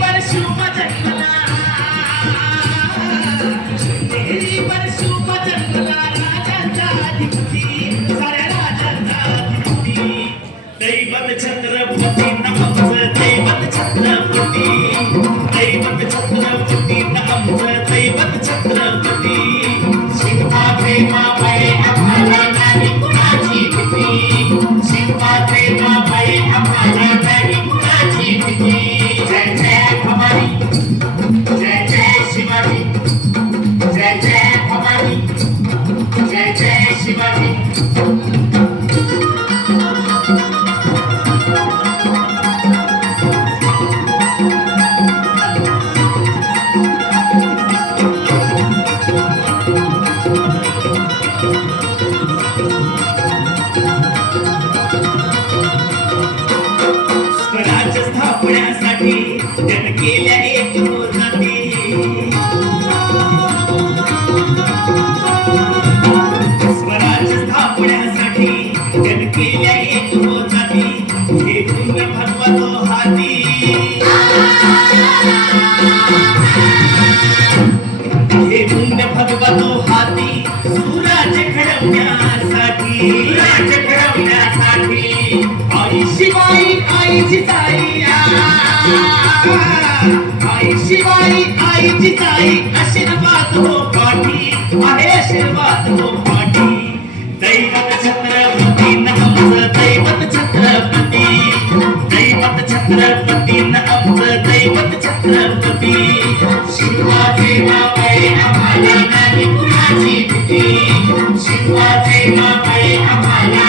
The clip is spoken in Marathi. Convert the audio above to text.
पर शुभ जन्मला तेरी पर शुभ जन्मला राजाचा अधिपती साऱ्या राजाचा अधिपती दैवत छत्रपती नमचं दैवत छत्रपती दैवत छत्रपती नमचं दैवत छत्रपती शिवा प्रेमा भय आम्हाला नाही कुणाची भीती शिवा प्रेमा भय आम्हाला नाही कुणाची भीती जय जय भवानी जय जय शिवाजी जय जय भवानी जय जय शिवाजी स्वराज्य स्थापण्यासाठी जन केल्या एक जाती स्वराज्य स्थापण्यासाठी जन केल्या एक जाती हे गुण भगवतो हाती हे गुण भगवतो हाती सुराज्य घडवण्यासाठी राज्य घडवण्यासाठी आई शिवाई आईची ताई आई शिवाई आईची ताई आशीर्वाद हो पाठी आहे आशीर्वाद हो पाठी दैवत छत्रपती नमचं दैवत छत्रपती दैवत छत्रपती नमचं दैवत छत्रपती शिवा देवा बाई आम्हाला नाही कुणाची भीती शिवा देवा बाई आम्हाला